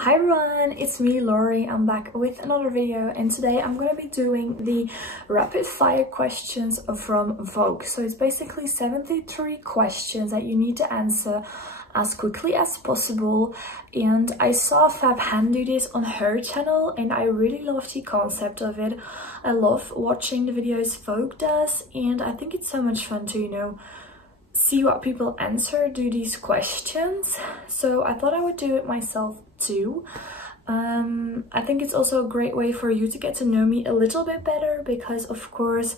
Hi everyone, it's me Lori. I'm back with another video, and today I'm going to be doing the rapid fire questions from Vogue. So it's basically 73 questions that you need to answer as quickly as possible, and I saw FabHan do this on her channel and I really love the concept of it. I love watching the videos Vogue does, and I think it's so much fun to see what people answer, do these questions. So I thought I would do it myself too. I think it's also a great way for you to get to know me a little bit better, because of course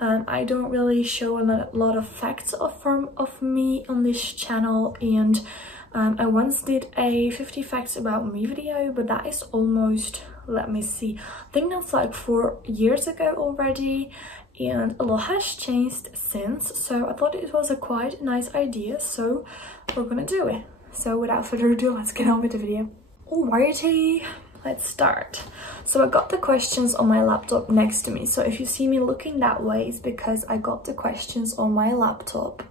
I don't really show a lot of facts of me on this channel, and I once did a 50 facts about me video, but that is almost, let me see, I think that's like 4 years ago already, and a lot has changed since, so I thought it was a quite nice idea, so we're gonna do it. So without further ado, let's get on with the video. Alrighty, let's start. So I got the questions on my laptop next to me, so if you see me looking that way, it's because I got the questions on my laptop.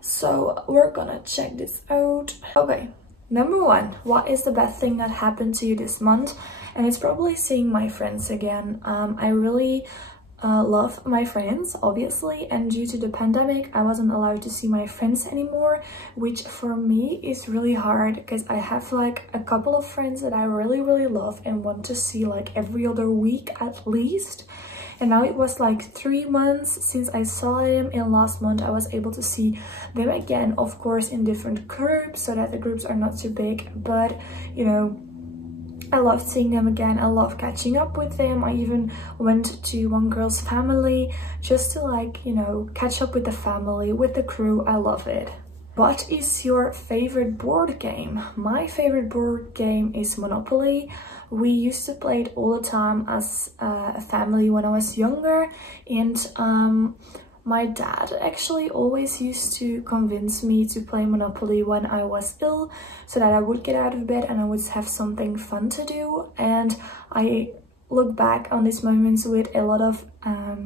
So we're gonna check this out. Okay, number one, what is the best thing that happened to you this month? And it's probably seeing my friends again. I really love my friends, obviously, and due to the pandemic I wasn't allowed to see my friends anymore, which for me is really hard because I have like a couple of friends that I really love and want to see like every other week at least. And now it was like 3 months since I saw them, and last month I was able to see them again, of course in different groups so that the groups are not too big, but I love seeing them again. I love catching up with them. I even went to one girl's family just to catch up with the family, with the crew. I love it. What is your favorite board game? My favorite board game is Monopoly. We used to play it all the time as a family when I was younger, and my dad actually always used to convince me to play Monopoly when I was ill, so that I would get out of bed and I would have something fun to do. And I look back on these moments with a lot of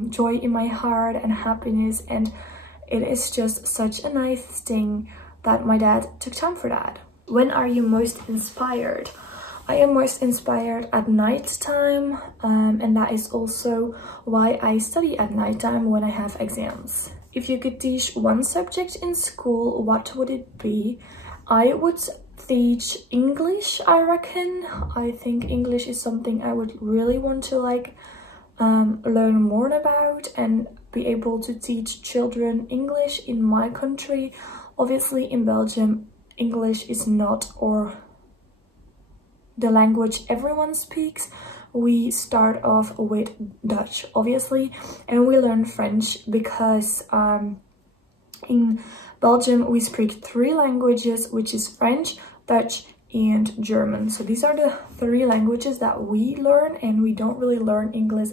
joy in my heart and happiness, and it is just such a nice thing that my dad took time for that. When are you most inspired? I am most inspired at night time, and that is also why I study at night time when I have exams. If you could teach one subject in school, what would it be? I would teach English, I reckon. I think English is something I would really want to learn more about and be able to teach children English in my country. Obviously in Belgium, English is not the language everyone speaks. We start off with Dutch, obviously, and we learn French because in Belgium we speak 3 languages, which is French, Dutch and German. So these are the 3 languages that we learn, and we don't really learn English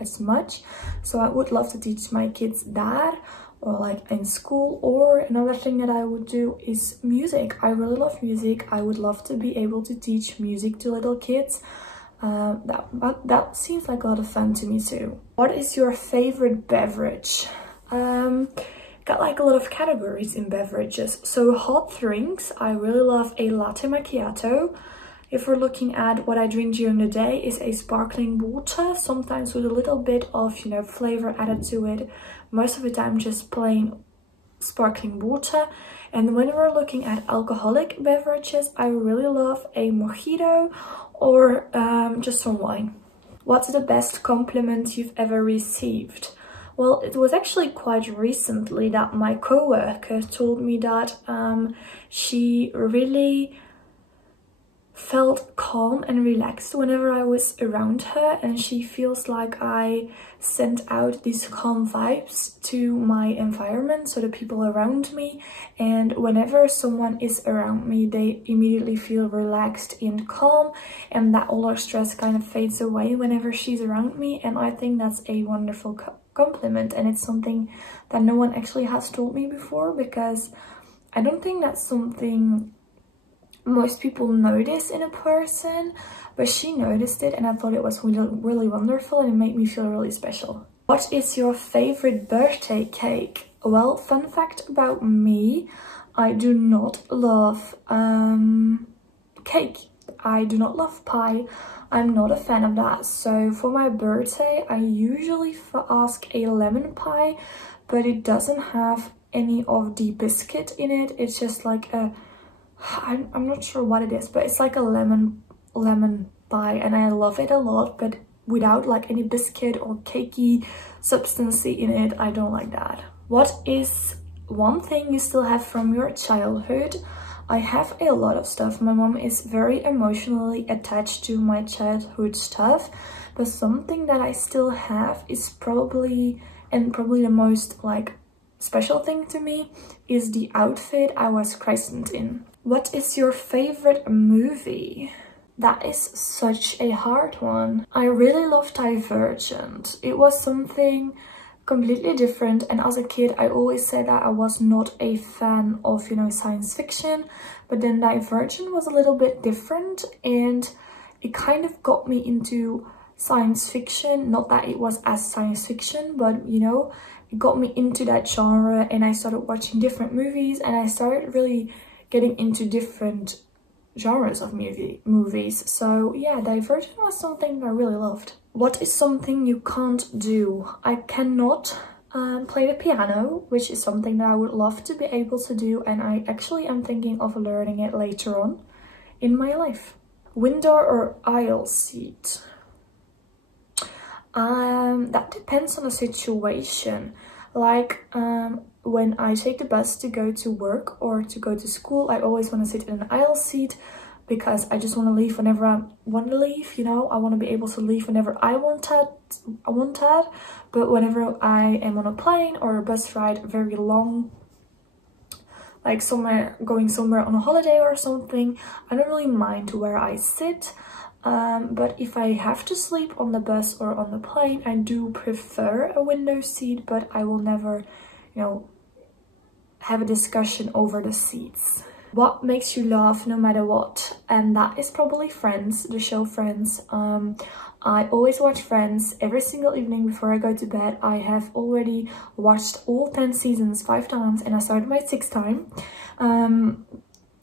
as much. So I would love to teach my kids that, or like in school. Or another thing that I would do is music. I really love music. I would love to be able to teach music to little kids. That seems like a lot of fun to me too. What is your favorite beverage? Got like a lot of categories in beverages. So hot drinks, I really love a latte macchiato. If we're looking at what I drink during the day, is a sparkling water, sometimes with a little bit of flavor added to it. Most of the time just plain sparkling water. And when we're looking at alcoholic beverages, I really love a mojito or just some wine. What's the best compliment you've ever received? Well, it was actually quite recently that my co-worker told me that she really felt calm and relaxed whenever I was around her, and she feels like I sent out these calm vibes to my environment, so the people around me, and whenever someone is around me they immediately feel relaxed and calm, and that all our stress kind of fades away whenever she's around me. And I think that's a wonderful compliment, and it's something that no one actually has told me before, because I don't think that's something most people notice in a person, but she noticed it, and I thought it was really wonderful, and it made me feel really special. What is your favorite birthday cake? Well, fun fact about me, I do not love cake. I do not love pie. I'm not a fan of that. So for my birthday, I usually ask a lemon pie, but it doesn't have any of the biscuit in it. It's just like a, I'm not sure what it is, but it's like a lemon pie, and I love it a lot, but without like any biscuit or cakey substance in it. I don't like that. What is one thing you still have from your childhood? I have a lot of stuff. My mom is very emotionally attached to my childhood stuff, but something that I still have is probably the most like special thing to me is the outfit I was christened in. What is your favorite movie? That is such a hard one. I really loved Divergent. It was something completely different, and as a kid I always said that I was not a fan of, you know, science fiction, but then Divergent was a little bit different and it kind of got me into science fiction. Not that it was as science fiction, but you know, it got me into that genre, and I started watching different movies, and I started really getting into different genres of movies. So yeah, Divergent was something I really loved. What is something you can't do? I cannot play the piano, which is something that I would love to be able to do, and I actually am thinking of learning it later on in my life. Window or aisle seat? That depends on the situation. Like when I take the bus to go to work or to go to school, I always want to sit in an aisle seat because I just want to leave whenever I want to leave, you know. I want to be able to leave whenever I want that. But whenever I am on a plane or a bus ride very long, like going somewhere on a holiday or something, I don't really mind where I sit. But if I have to sleep on the bus or on the plane, I do prefer a window seat, but I will never, you know, have a discussion over the seats. What makes you laugh no matter what? And that is probably Friends, the show Friends. I always watch Friends every single evening before I go to bed. I have already watched all 10 seasons 5 times, and I started my 6th time.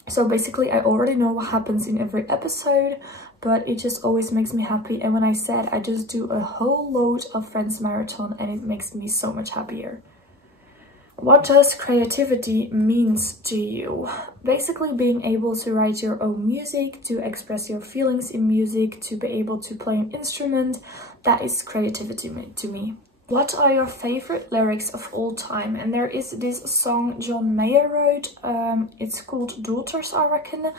So basically I already know what happens in every episode, but it just always makes me happy. And when I said, I just do a whole load of Friends marathon, and it makes me so much happier. What does creativity means to you? Basically being able to write your own music, to express your feelings in music, to be able to play an instrument, that is creativity to me. What are your favorite lyrics of all time? And there is this song John Mayer wrote, it's called Daughters, I reckon,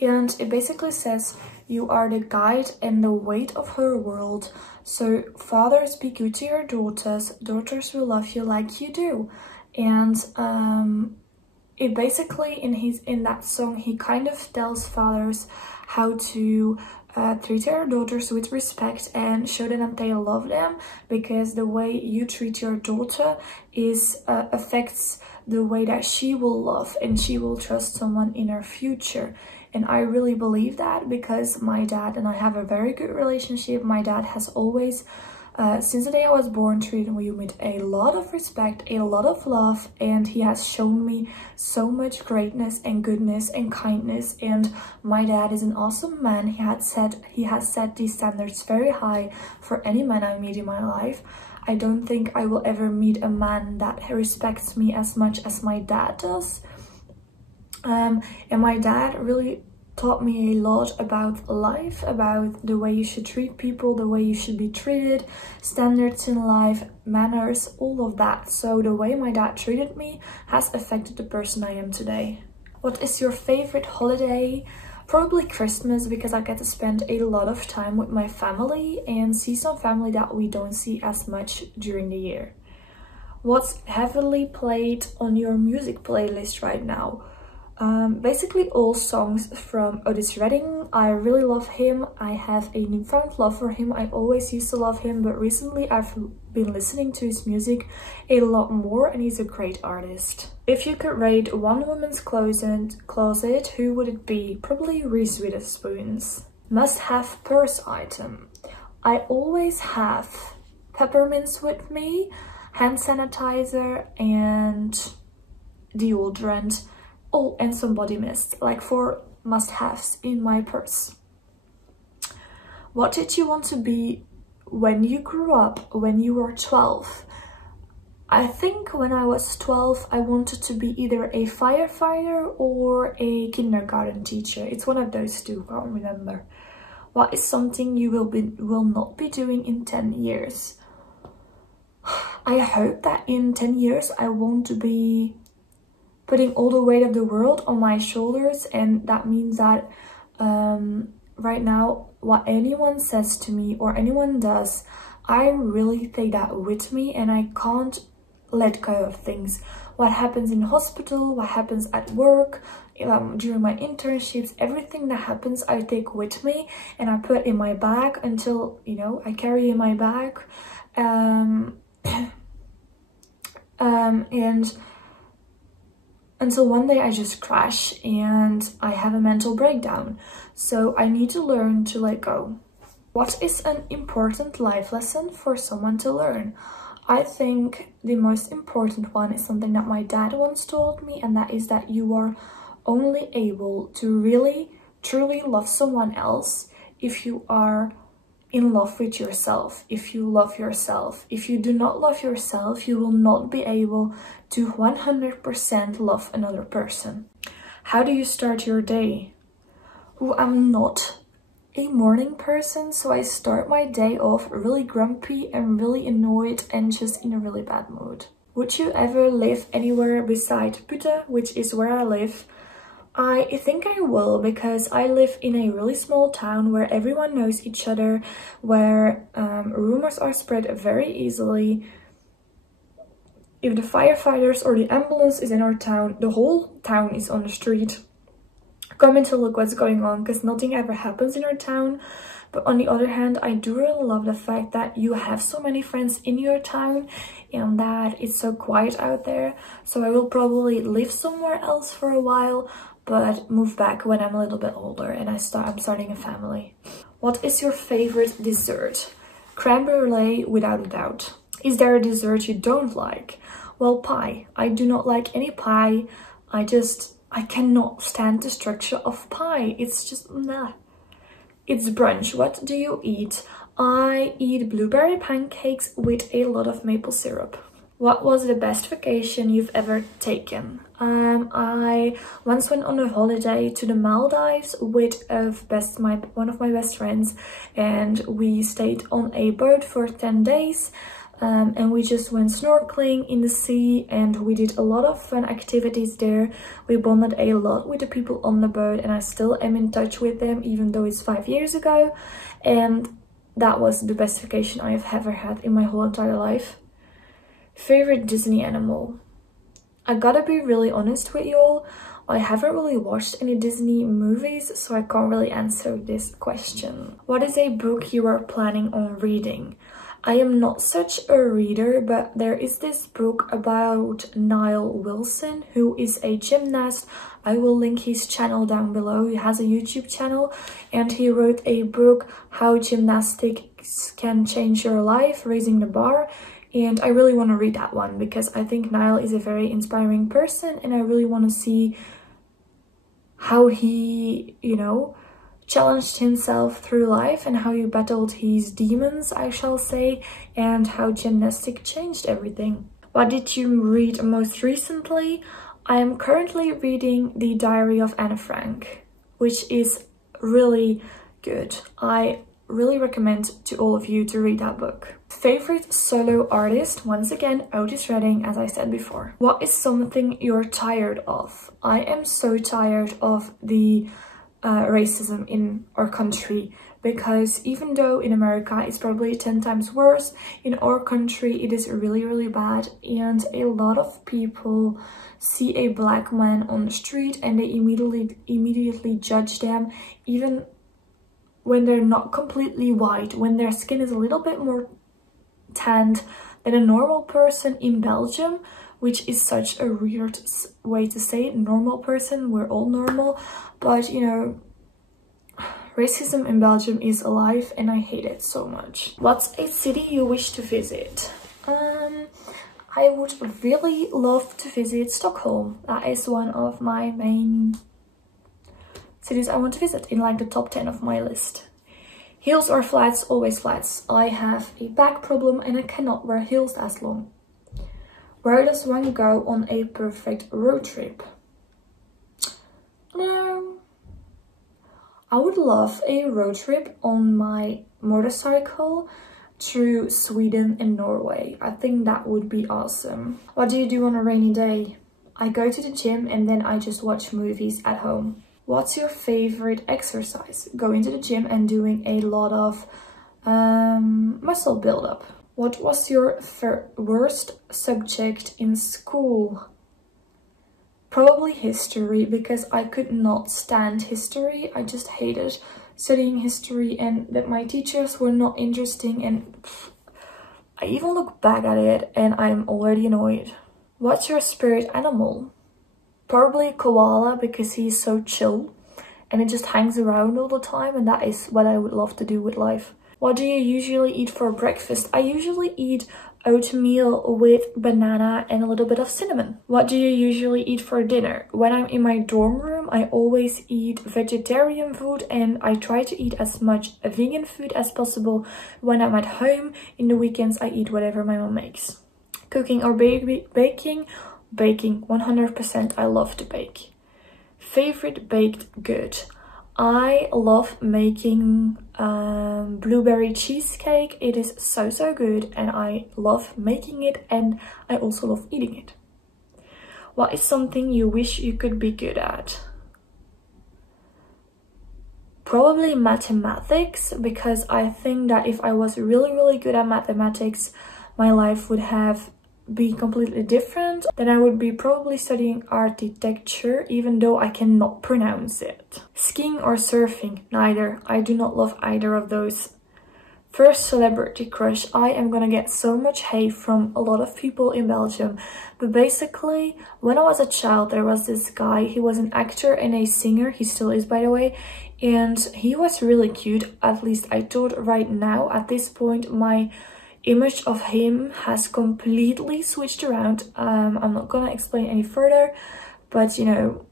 and it basically says, you are the guide and the weight of her world, so fathers, be good to your daughters, daughters will love you like you do. And it basically, in that song, he kind of tells fathers how to treat their daughters with respect and show them that they love them, because the way you treat your daughter affects the way that she will love and she will trust someone in her future. And I really believe that, because my dad and I have a very good relationship. My dad has always, since the day I was born, treated me with a lot of respect, a lot of love, and he has shown me so much greatness and goodness and kindness. And my dad is an awesome man. He has set these standards very high for any man I meet in my life. I don't think I will ever meet a man that respects me as much as my dad does. And my dad really taught me a lot about life, about the way you should treat people, the way you should be treated, standards in life, manners, all of that. So the way my dad treated me has affected the person I am today. What is your favorite holiday? Probably Christmas, because I get to spend a lot of time with my family and see some family that we don't see as much during the year. What's heavily played on your music playlist right now? Basically all songs from Otis Redding. I really love him. I have a newfound love for him. I always used to love him, but recently I've been listening to his music a lot more, and he's a great artist. If you could rate one woman's closet, who would it be? Probably Reese Witherspoon's. Must-have purse item. I always have peppermints with me, hand sanitizer, and deodorant. Oh, and some body mist, like 4 must-haves in my purse. What did you want to be when you grew up, when you were 12? I think when I was 12, I wanted to be either a firefighter or a kindergarten teacher. It's one of those two, I can't remember. What is something you will not be doing in 10 years? I hope that in 10 years I won't be putting all the weight of the world on my shoulders, and that means that right now what anyone says to me or anyone does, I really take that with me and I can't let go of things. What happens in hospital, what happens at work, during my internships, everything that happens I take with me and I put in my bag until, you know, I carry in my bag. And until one day I just crash and I have a mental breakdown. So I need to learn to let go. What is an important life lesson for someone to learn? I think the most important one is something that my dad once told me, and that is that you are only able to really, truly love someone else if you are in love with yourself, if you love yourself. If you do not love yourself, you will not be able to 100% love another person. How do you start your day? Oh, I'm not a morning person, so I start my day off really grumpy and really annoyed and just in a really bad mood. Would you ever live anywhere beside Putte, which is where I live? I think I will, because I live in a really small town where everyone knows each other, where rumors are spread very easily. If the firefighters or the ambulance is in our town, the whole town is on the street coming to look what's going on, because nothing ever happens in our town. But on the other hand, I do really love the fact that you have so many friends in your town and that it's so quiet out there. So I will probably live somewhere else for a while, but move back when I'm a little bit older and I'm starting a family. What is your favorite dessert? Crème brulee, without a doubt. Is there a dessert you don't like? Well, pie. I do not like any pie. I cannot stand the structure of pie. It's just, nah. It's brunch. What do you eat? I eat blueberry pancakes with a lot of maple syrup. What was the best vacation you've ever taken? I once went on a holiday to the Maldives with one of my best friends, and we stayed on a boat for 10 days. And we just went snorkeling in the sea and we did a lot of fun activities there. We bonded a lot with the people on the boat and I still am in touch with them even though it's 5 years ago. And that was the best vacation I have ever had in my whole entire life. Favorite Disney animal? I gotta be really honest with y'all. I haven't really watched any Disney movies, so I can't really answer this question. What is a book you are planning on reading? I am not such a reader, but there is this book about Nile Wilson, who is a gymnast. I will link his channel down below. He has a YouTube channel and he wrote a book, How Gymnastics Can Change Your Life, Raising the Bar. And I really want to read that one because I think Nile is a very inspiring person and I really want to see how he, you know, challenged himself through life and how he battled his demons, I shall say, and how gymnastics changed everything. What did you read most recently? I am currently reading The Diary of Anne Frank, which is really good. I really recommend to all of you to read that book. Favorite solo artist? Once again, Otis Redding, as I said before. What is something you're tired of? I am so tired of the racism in our country, because even though in America it's probably 10 times worse, in our country it is really, really bad, and a lot of people see a black man on the street and they immediately judge them, even when they're not completely white, when their skin is a little bit more tanned than a normal person in Belgium, which is such a weird way to say it. Normal person, we're all normal, but you know, racism in Belgium is alive and I hate it so much. What's a city you wish to visit? I would really love to visit Stockholm. That is one of my main cities I want to visit, in like the top 10 of my list. Heels or flats? Always flats. I have a back problem and I cannot wear heels as long. Where does one go on a perfect road trip? I would love a road trip on my motorcycle through Sweden and Norway. I think that would be awesome. What do you do on a rainy day? I go to the gym and then I just watch movies at home. What's your favorite exercise? Going to the gym and doing a lot of muscle buildup. What was your worst subject in school? Probably history, because I could not stand history. I just hated studying history and that my teachers were not interesting, and I even look back at it and I'm already annoyed. What's your spirit animal? Probably a koala, because he's so chill and it just hangs around all the time, and that is what I would love to do with life. What do you usually eat for breakfast? I usually eat oatmeal with banana and a little bit of cinnamon. What do you usually eat for dinner? When I'm in my dorm room, I always eat vegetarian food and I try to eat as much vegan food as possible. When I'm at home, in the weekends, I eat whatever my mom makes. Cooking or baking? Baking, 100%. I love to bake. Favorite baked good? I love making blueberry cheesecake. It is so good and I love making it, and I also love eating it. What is something you wish you could be good at? Probably mathematics, because I think that if I was really good at mathematics, my life would have be completely different. Then I would be probably studying architecture, even though I cannot pronounce it. Skiing or surfing? Neither. I do not love either of those. First celebrity crush? I am gonna get so much hate from a lot of people in Belgium, but basically when I was a child there was this guy. He was an actor and a singer. He still is, by the way, and he was really cute. At least I thought. Right now at this point my image of him has completely switched around. I'm not gonna explain any further, but you know,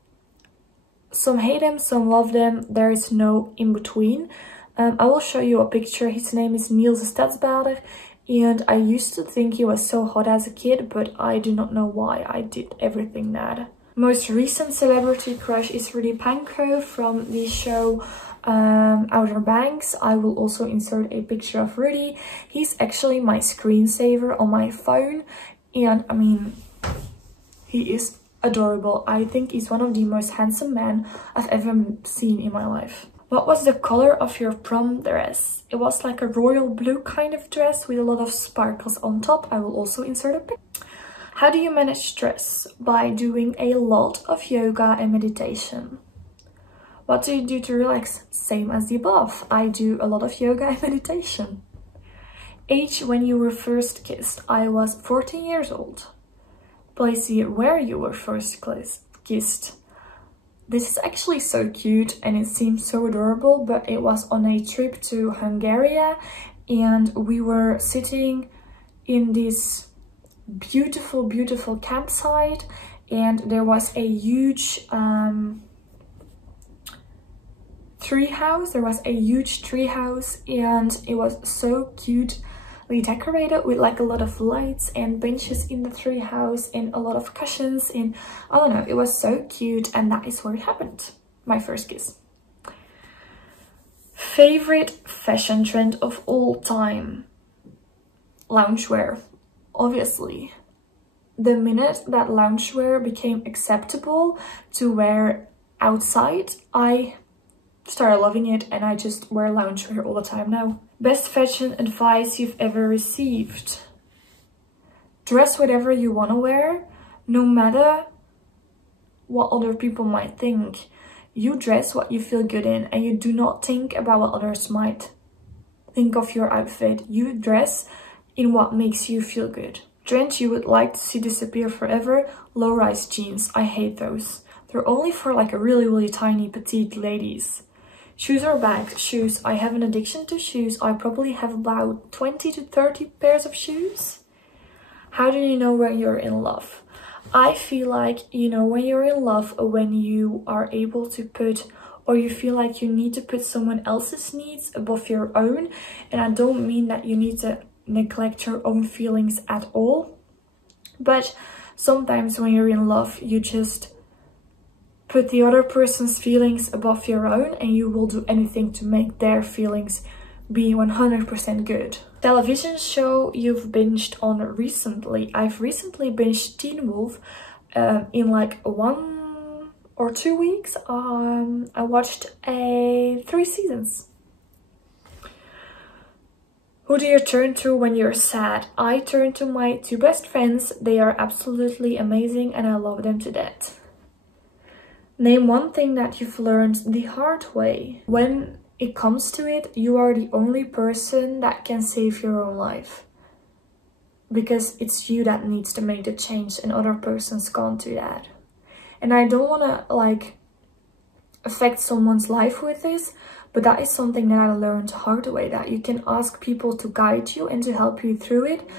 some hate him, some love them. There is no in between. I will show you a picture. His name is Niels Stadsbader, and I used to think he was so hot as a kid, but I do not know why I did everything that. Most recent celebrity crush is Rudy Pankow from the show Outer Banks. I will also insert a picture of Rudy. He's actually my screensaver on my phone, and I mean, he is adorable. I think he's one of the most handsome men I've ever seen in my life. What was the color of your prom dress? It was like a royal blue kind of dress with a lot of sparkles on top. I will also insert a picture. How do you manage stress? By doing a lot of yoga and meditation. What do you do to relax? Same as the above. I do a lot of yoga and meditation. Age when you were first kissed? I was 14 years old. Place where you were first kissed? This is actually so cute and it seems so adorable, but it was on a trip to Hungary and we were sitting in this beautiful campsite, and there was a huge treehouse. There was a huge treehouse and it was so cute. We decorated with like a lot of lights and benches in the treehouse and a lot of cushions, and I don't know, it was so cute, and that is where it happened. My first kiss. Favorite fashion trend of all time? Loungewear, obviously. The minute that loungewear became acceptable to wear outside, I started loving it, and I just wear loungewear all the time now. Best fashion advice you've ever received? Dress whatever you want to wear, no matter what other people might think. You dress what you feel good in, and you do not think about what others might think of your outfit. You dress in what makes you feel good. Trend you would like to see disappear forever? Low-rise jeans. I hate those. They're only for like a really tiny petite ladies. Shoes or bags? Shoes. I have an addiction to shoes. I probably have about 20 to 30 pairs of shoes. How do you know when you're in love? I feel like you know when you're in love when you are able to put or you feel like you need to put someone else's needs above your own. And I don't mean that you need to neglect your own feelings at all, but sometimes when you're in love, you just put the other person's feelings above your own, and you will do anything to make their feelings be 100% good. Television show you've binged on recently. I've recently binged Teen Wolf in like 1 or 2 weeks. I watched 3 seasons. Who do you turn to when you're sad? I turn to my 2 best friends. They are absolutely amazing and I love them to death. Name one thing that you've learned the hard way. When it comes to it, you are the only person that can save your own life. Because it's you that needs to make the change and other persons can't do that. And I don't want to like affect someone's life with this, but that is something that I learned the hard way, that you can ask people to guide you and to help you through it,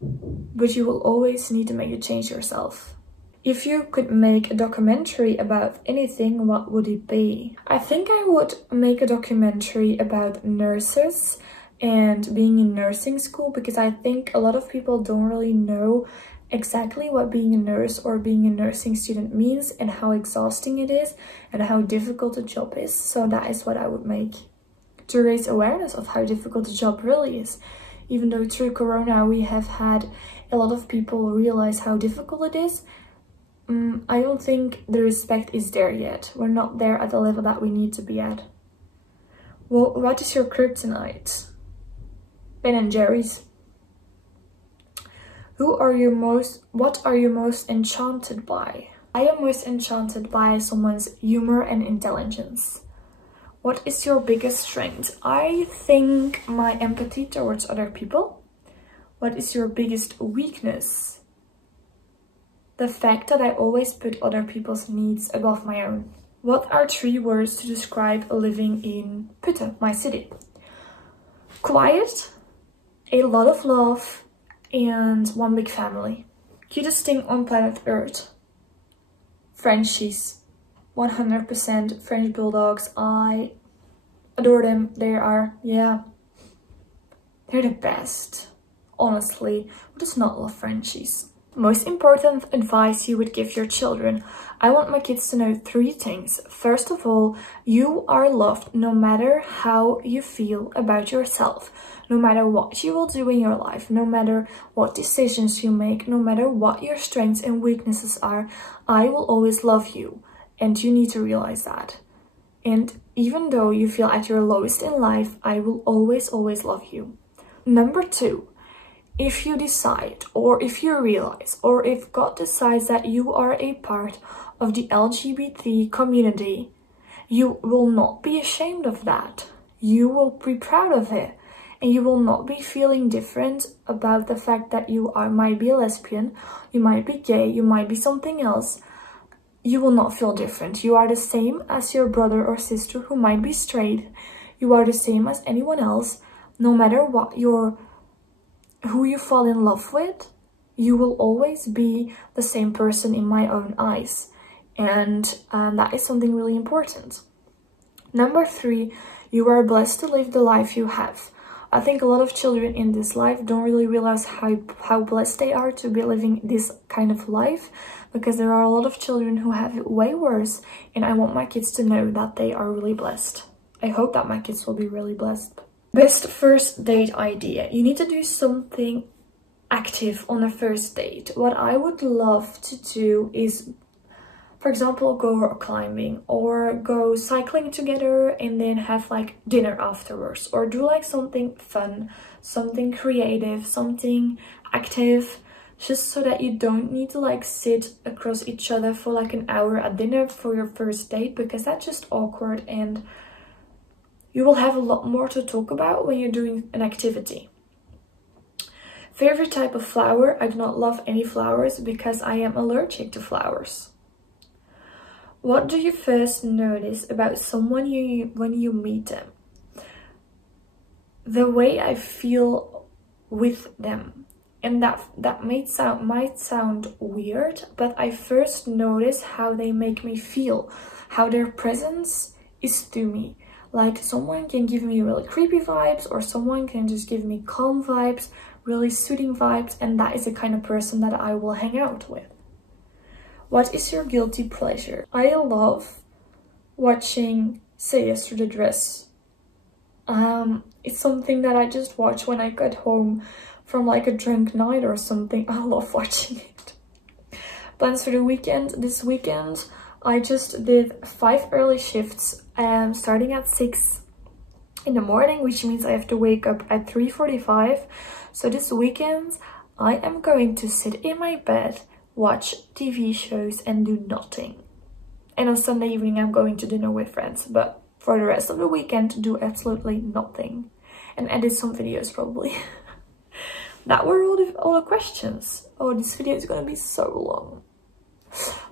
but you will always need to make the change yourself. If you could make a documentary about anything, what would it be? I think I would make a documentary about nurses and being in nursing school, because I think a lot of people don't really know exactly what being a nurse or being a nursing student means, and how exhausting it is and how difficult the job is. So that is what I would make, to raise awareness of how difficult the job really is. Even though through Corona we have had a lot of people realize how difficult it is, I don't think the respect is there yet. We're not there at the level that we need to be at. Well, what is your kryptonite? Ben and Jerry's. What are you most enchanted by? I am most enchanted by someone's humor and intelligence. What is your biggest strength? I think my empathy towards other people. What is your biggest weakness? The fact that I always put other people's needs above my own. What are 3 words to describe living in Putten, my city? Quiet, a lot of love, and one big family. Cutest thing on planet Earth? Frenchies. 100% French bulldogs. I adore them. They're the best. Honestly, who does not love Frenchies? Most important advice you would give your children. I want my kids to know 3 things. First of all, you are loved no matter how you feel about yourself. No matter what you will do in your life, no matter what decisions you make, no matter what your strengths and weaknesses are, I will always love you. And you need to realize that. And even though you feel at your lowest in life, I will always love you. Number 2. If you decide, or if you realize, or if God decides that you are a part of the LGBT community, you will not be ashamed of that. You will be proud of it. And you will not be feeling different about the fact that you might be a lesbian, you might be gay, you might be something else. You will not feel different. You are the same as your brother or sister who might be straight. You are the same as anyone else. No matter what who you fall in love with, you will always be the same person in my own eyes. And that is something really important. Number 3, you are blessed to live the life you have. I think a lot of children in this life don't really realize how blessed they are to be living this kind of life, because there are a lot of children who have it way worse, and I want my kids to know that they are really blessed. I hope that my kids will be really blessed. Best first date idea. You need to do something active on a first date. What I would love to do is, for example, go rock climbing or go cycling together and then have like dinner afterwards, or do like something fun, something creative, something active, just so that you don't need to like sit across each other for like an hour at dinner for your first date, because that's just awkward, and you will have a lot more to talk about when you're doing an activity. Favorite type of flower? I do not love any flowers because I am allergic to flowers. What do you first notice about someone when you meet them? The way I feel with them And that might sound weird, but I first notice how they make me feel, how their presence is to me. Like, someone can give me really creepy vibes, or someone can just give me calm vibes, really soothing vibes, and that is the kind of person that I will hang out with. What is your guilty pleasure? I love watching Say Yes to the Dress. It's something that I just watch when I get home from like a drunk night or something. I love watching it. Plans for the weekend. This weekend I just did 5 early shifts, starting at 6 in the morning, which means I have to wake up at 3:45. So this weekend I am going to sit in my bed, watch TV shows and do nothing. And on Sunday evening I'm going to dinner with friends, but for the rest of the weekend do absolutely nothing and edit some videos probably. That were all the questions. Oh, this video is gonna be so long.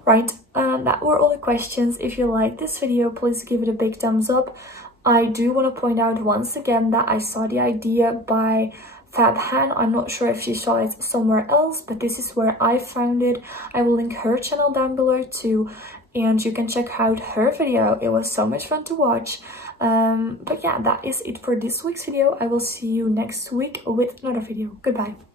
Right, that were all the questions. If you like this video, please give it a big thumbs up. I do want to point out once again that I saw the idea by FabHan. I'm not sure if she saw it somewhere else, but this is where I found it. I will link her channel down below too, and you can check out her video. It was so much fun to watch. But yeah, that is it for this week's video. I will see you next week with another video. Goodbye.